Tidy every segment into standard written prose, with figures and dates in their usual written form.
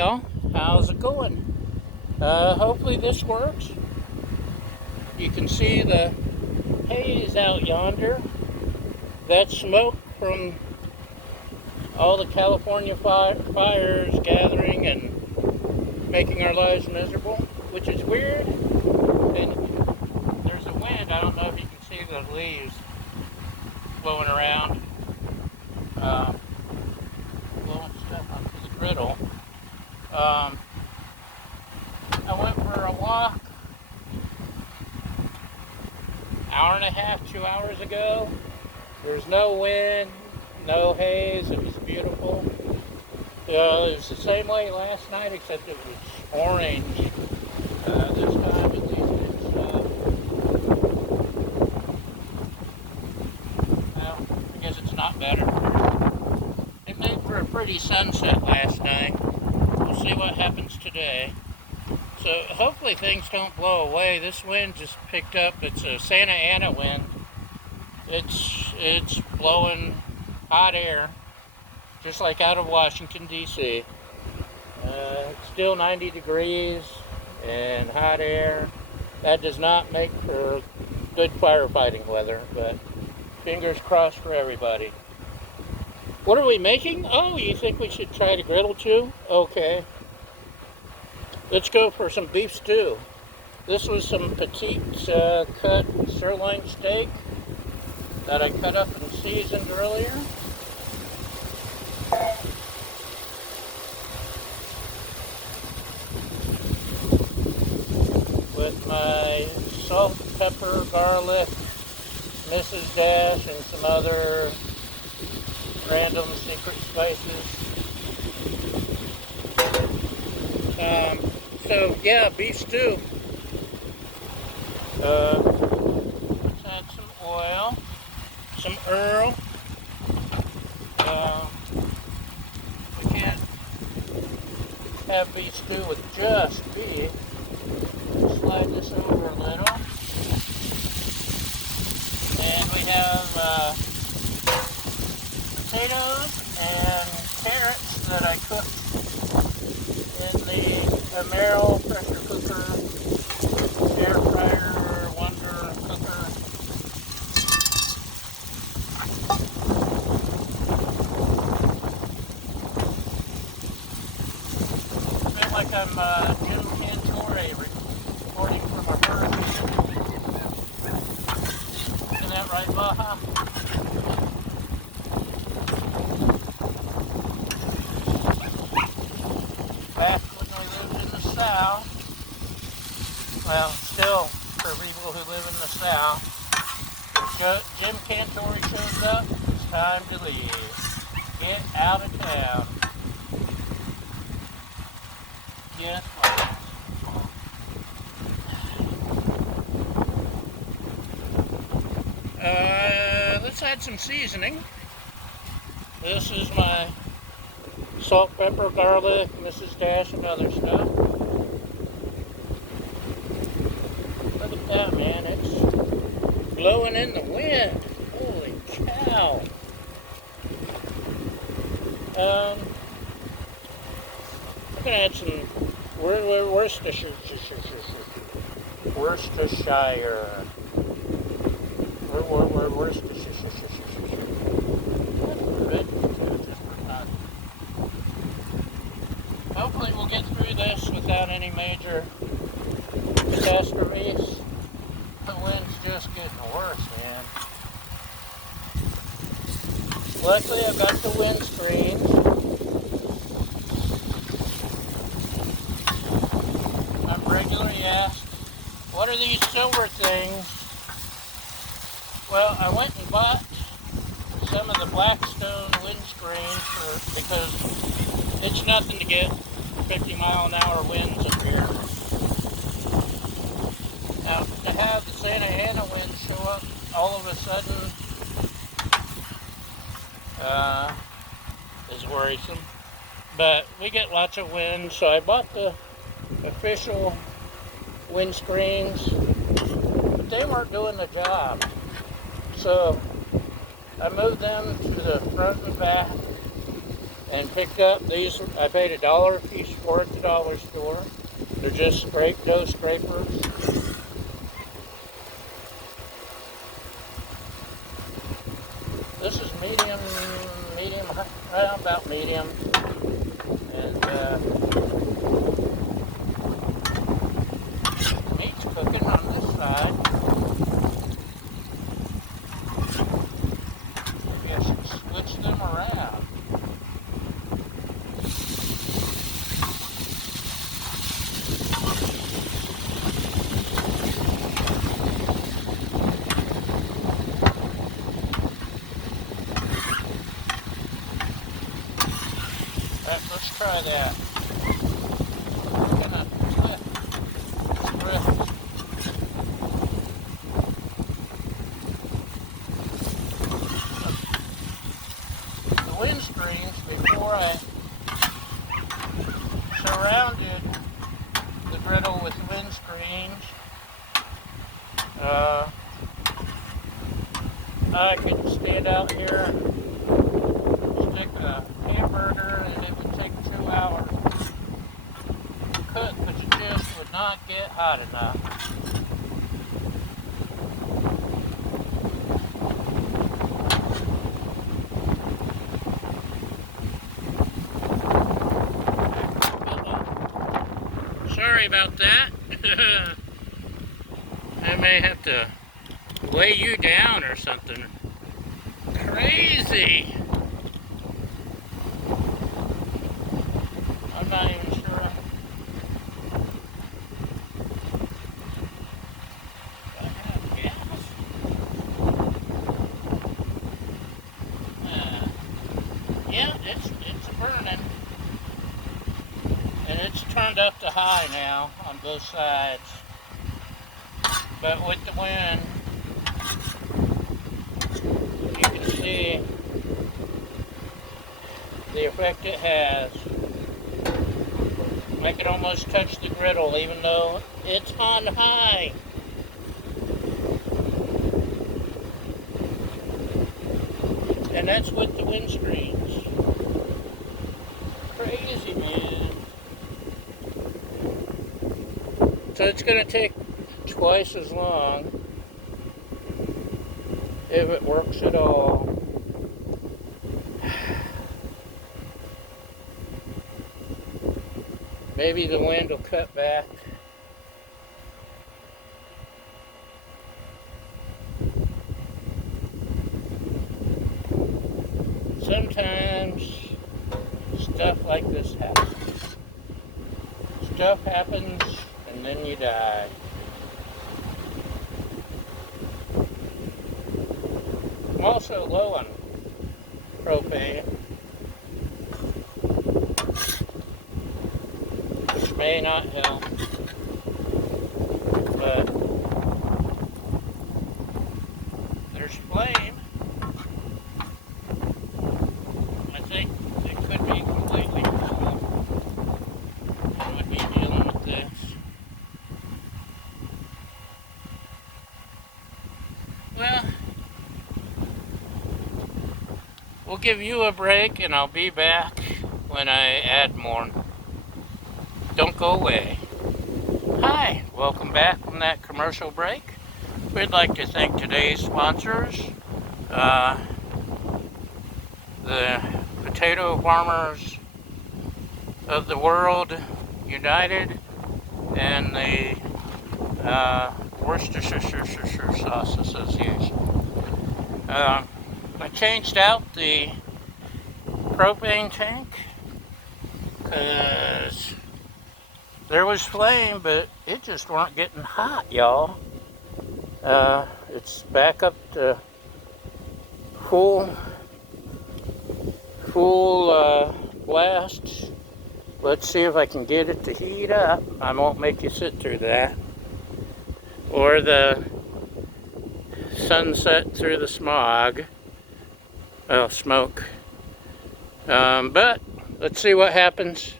y'all, how's it going? Hopefully this works. You can see the haze out yonder. That's smoke from all the California fires gathering and making our lives miserable, which is weird. And there's a wind. I don't know if you can see the leaves blowing around, blowing stuff onto the griddle. I went for a walk hour and a half, 2 hours ago. There was no wind, no haze. It was beautiful. It was the same way last night, except it was orange. This time at least didn't stop. Well, I guess it's not better. It made for a pretty sunset last night. We'll see what happens today. So hopefully things don't blow away. This wind just picked up. It's a Santa Ana wind. It's blowing hot air, just like out of Washington, D.C. It's still 90 degrees and hot air. That does not make for good firefighting weather, but fingers crossed for everybody. What are we making? Oh, you think we should try to griddle too? Okay. Let's go for some beef stew. This was some petite cut sirloin steak that I cut up and seasoned earlier. With my salt, pepper, garlic, Mrs. Dash, and some other random secret spices. So yeah, beef stew. Let's add some oil, some Emeril. We can't have beef stew with just beef. Slide this over a little. And we have potatoes and carrots that I cooked in the Emeril pressure cooker, air fryer, wonder cooker. I feel like I'm Jim Cantore reporting from a hurricane. Isn't that right, Baja? Back when we lived in the South, well, still for people who live in the South, if Jim Cantore shows up, it's time to leave. Get out of town. Yes, let's add some seasoning. This is my salt, pepper, garlic, Mrs. Dash, and other stuff. Look at that, man. It's blowing in the wind. Holy cow. I'm going to add some Worcestershire. Hopefully we'll get through this without any major catastrophes. The wind's just getting worse, man. Luckily I've got the windscreen. I'm regularly asked, what are these silver things? Well, I went and bought some of the Blackstone windscreens because it's nothing to get 50-mile-an-hour winds up here. Now, to have the Santa Ana wind show up all of a sudden is worrisome. But we get lots of wind, so I bought the official windscreens, but they weren't doing the job. So I moved them to the front and back and pick up these. I paid $1 a piece for at the dollar store. They're just scrape dough scrapers. This is medium, well, about medium. And meat's cooking on this side. Maybe I should switch them around. Let's try that. We're gonna flip. The windscreens, before I surrounded the griddle with windscreens, I could stand out here, stick a hamburger, and it would take 2 hours to cook, but it just would not get hot enough. Sorry about that. I may have to weigh you down or something. Crazy. I'm not even sure. Do I have gas? Yeah, it's burning. And it's turned up to high now on both sides. But with the wind, you can see the effect it has. I can almost touch the griddle even though it's on high. And that's with the windscreens. Crazy, man. So it's going to take twice as long, if it works at all. Maybe the wind will cut back. Sometimes stuff like this happens. Stuff happens and then you die. I'm also low on propane, which may not help, but there's flame. I think it could be completely useful. I would be dealing with this. Well, we'll give you a break and I'll be back when I add more. Don't go away. Hi, welcome back from that commercial break. We'd like to thank today's sponsors, the potato farmers of the world united, and the Worcestershire Sauce Association. I changed out the propane tank because there was flame, but it just weren't getting hot, y'all. It's back up to full blast. Let's see if I can get it to heat up. I won't make you sit through that. Or the sunset through the smog. Well, smoke. But let's see what happens.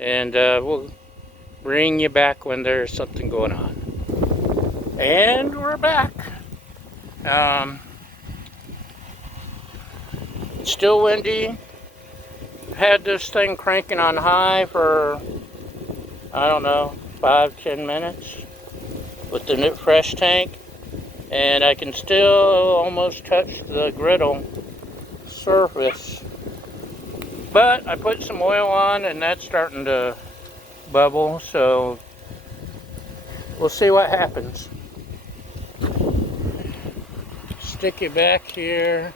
And we'll bring you back when there's something going on. And we're back. It's still windy. had this thing cranking on high for, I don't know, 5-10 minutes with the new fresh tank, and I can still almost touch the griddle surface. But I put some oil on and that's starting to bubble, so we'll see what happens. Stick it back here.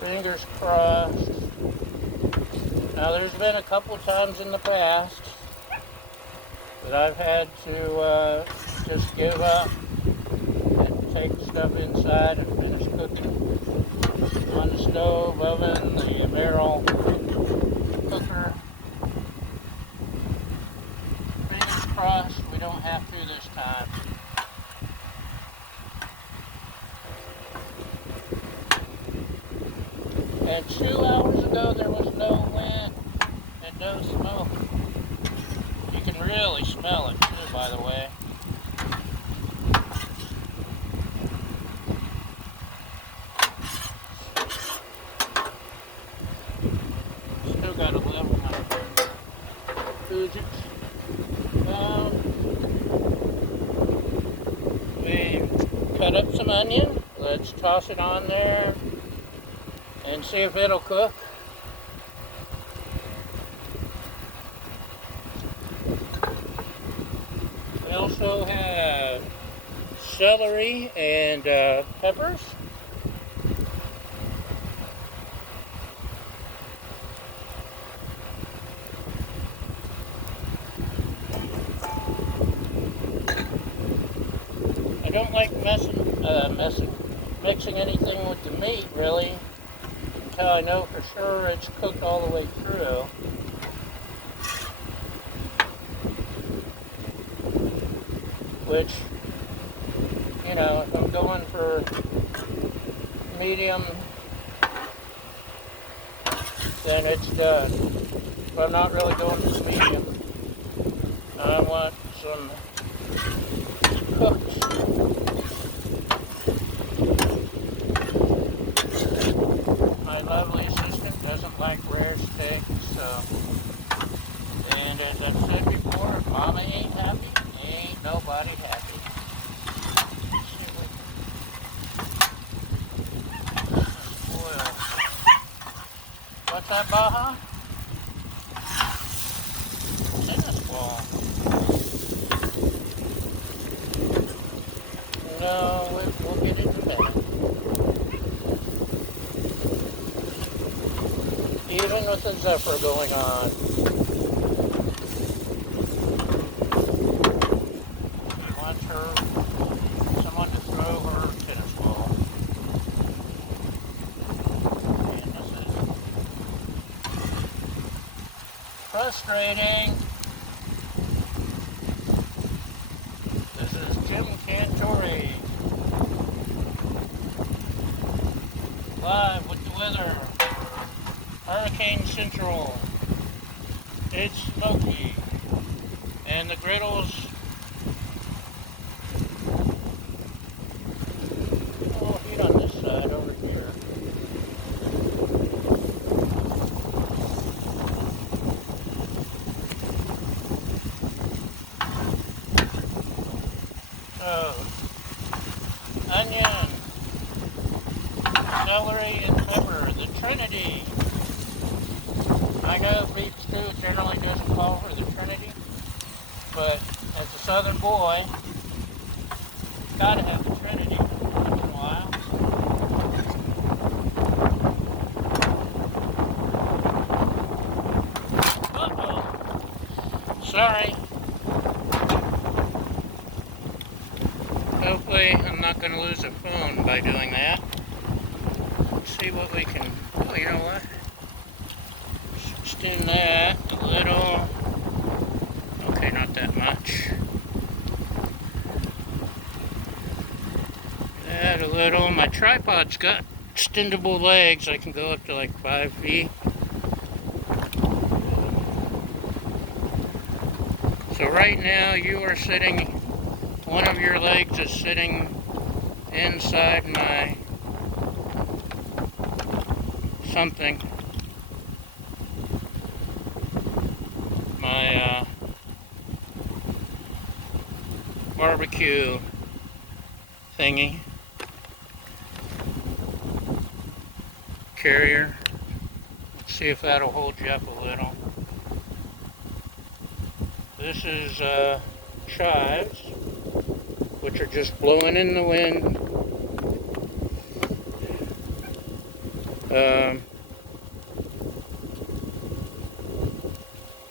Fingers crossed. Now there's been a couple times in the past that I've had to just give up and take stuff inside and finish cooking on the stove, oven, the Emeril cooker. Fingers crossed we don't have to this time. And 2 hours ago there was no wind and no smoke. You can really smell it too, by the way. Still got to level my Fujits. We cut up some onion. Let's toss it on there and see if it'll cook. We also have celery and peppers. I don't like mixing anything with the meat, really, until I know for sure it's cooked all the way through. Which, you know, if I'm going for medium, then it's done. If I'm not really going for medium, I want some cooked. My lovely assistant doesn't like rare steak, so. And as I've said before, if Mama ain't happy, ain't nobody happy. Oil. What's that, Baja? Tennis ball. No, we'll get into that. Even with the Zephyr going on. Someone to throw her tennis ball. And this is frustrating. This is Jim Cantore live with the weather. Hurricane Central. It's smoky. And the griddles on this side over here. So, onion, celery, and pepper, the Trinity. I know beef stew generally doesn't call for the Trinity, but as a Southern boy, gotta have the Trinity once in a while. Sorry. Hopefully I'm not going to lose a phone by doing that. Let's see what we can... Oh, you know what? Extend that a little. Okay, not that much. That a little. My tripod's got extendable legs. I can go up to like 5 feet. So right now you are sitting one of your legs is sitting inside my something, my barbecue thingy, carrier. Let's see if that'll hold you up a little. This is chives, which are just blowing in the wind.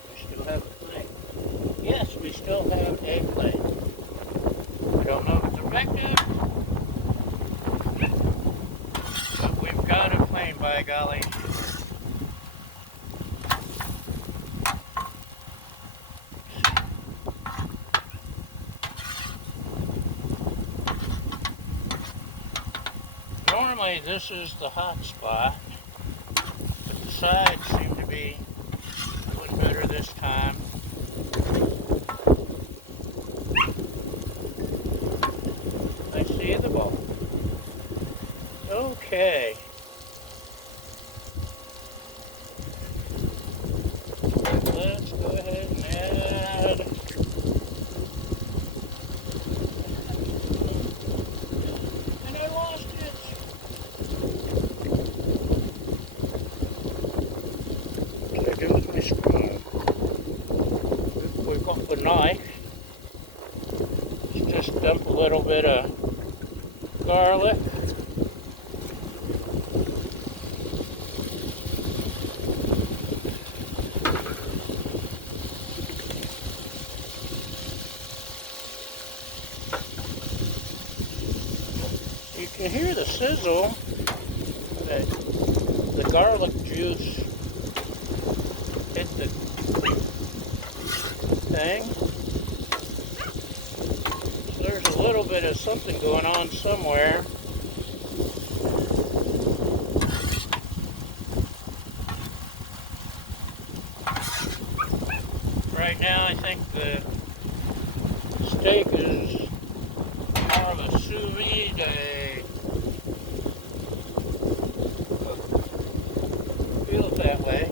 We still have a plate. Yes, we still have a plate. I don't know if it's effective, but we've got a plane, by golly. Normally this is the hot spot, but the sides seem to be doing better this time. I see the ball. Okay. Let's go ahead and add a knife. Let's just dump a little bit of garlic. You can hear the sizzle that the garlic juice hit the thing. So there's a little bit of something going on somewhere. Right now I think the steak is more of a sous vide. Feel it that way.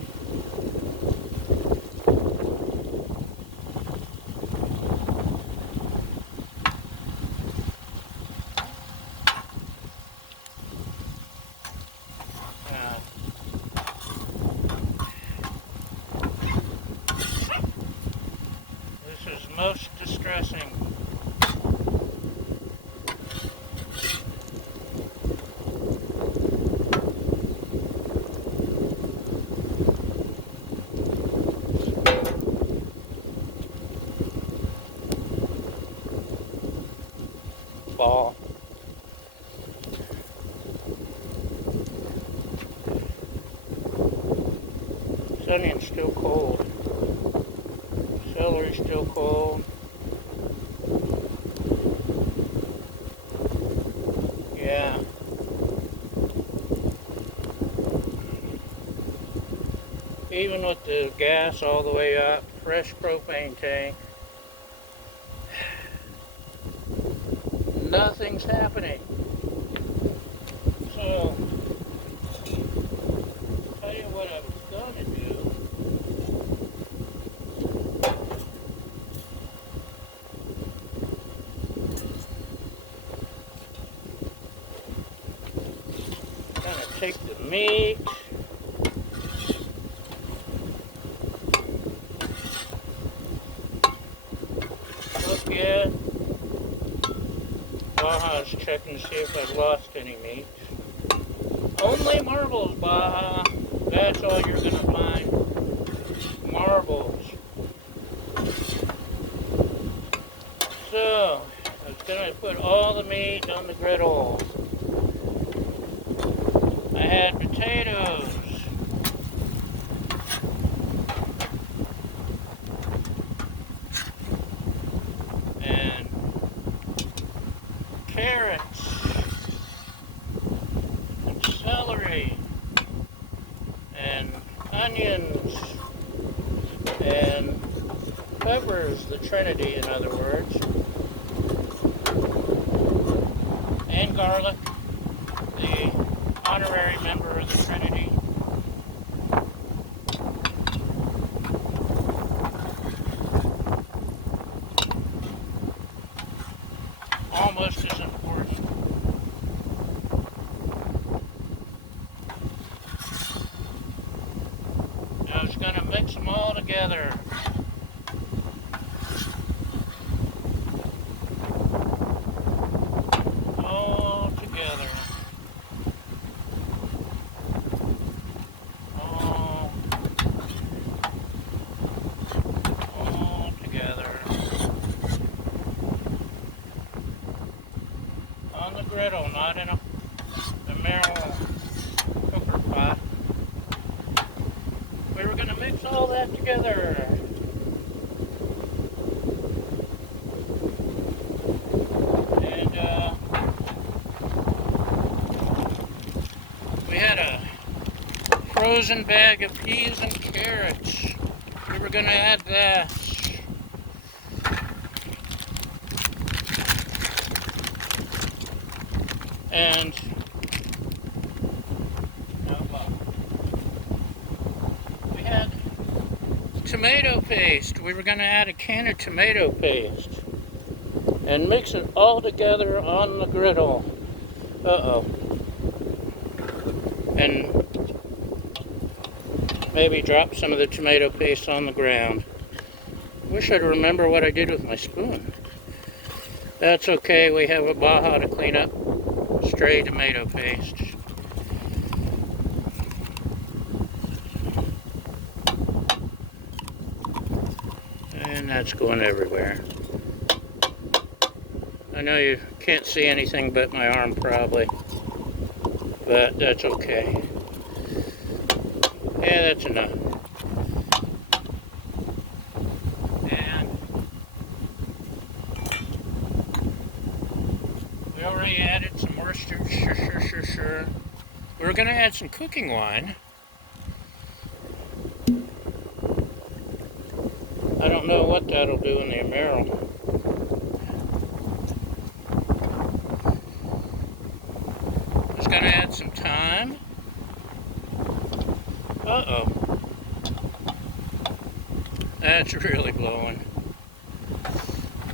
This is most distressing. Ball. This onion's still cold. Celery's still cold. Yeah. Even with the gas all the way up, fresh propane tank, nothing's happening. So, I'll tell you what I was going to do. Kind of take the meat. Look at. Baja's checking to see if I've lost any meat. Only marbles, Baja. That's all you're going to find. Marbles. So, I was going to put all the meat on the griddle. I had potatoes. And carrots. And celery. And onions. And peppers, the Trinity in other words. garlic, the honorary member of the Trinity. Almost as important. Now it's going to mix them all together. All together. All together. On the griddle, not in a Emeril cooker pot. We were going to mix all that together. And we had a frozen bag of peas and carrots. We were going to add that. And we had tomato paste. We were going to add a can of tomato paste and mix it all together on the griddle. And maybe drop some of the tomato paste on the ground. Wish I'd remember what I did with my spoon. That's okay, we have a Baja to clean up stray tomato paste. And that's going everywhere. I know you can't see anything but my arm probably, but that's okay. Yeah, that's enough. And we already added some Worcestershire. We were going to add some cooking wine. I don't know what that'll do in the Emeril. Just going to add some thyme. That's really blowing.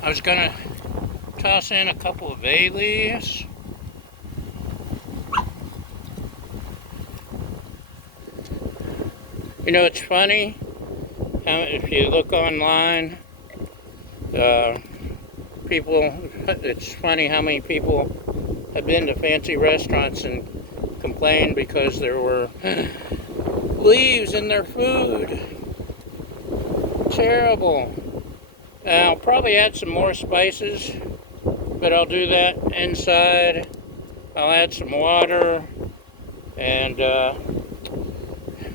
I was going to toss in a couple of bay leaves. You know, it's funny, if you look online, it's funny how many people have been to fancy restaurants and complained because there were leaves in their food. Terrible. I'll probably add some more spices, but I'll do that inside. I'll add some water, and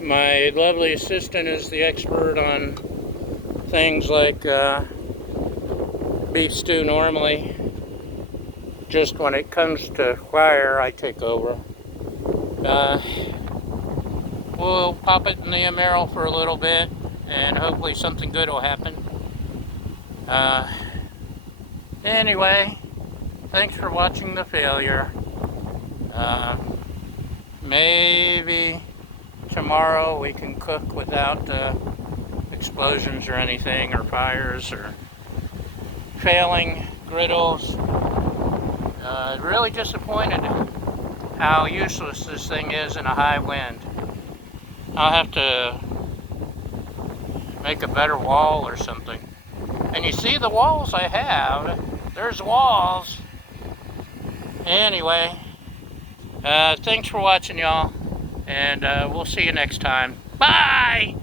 my lovely assistant is the expert on things like beef stew normally. Just when it comes to fire, I take over. We'll pop it in the Emeril for a little bit, and hopefully something good will happen. Anyway, thanks for watching the failure. Maybe tomorrow we can cook without explosions or anything, or fires, or failing griddles. Really disappointed how useless this thing is in a high wind. I'll have to make a better wall or something. And you see the walls I have, there's walls. Anyway, thanks for watching, y'all, and we'll see you next time. Bye!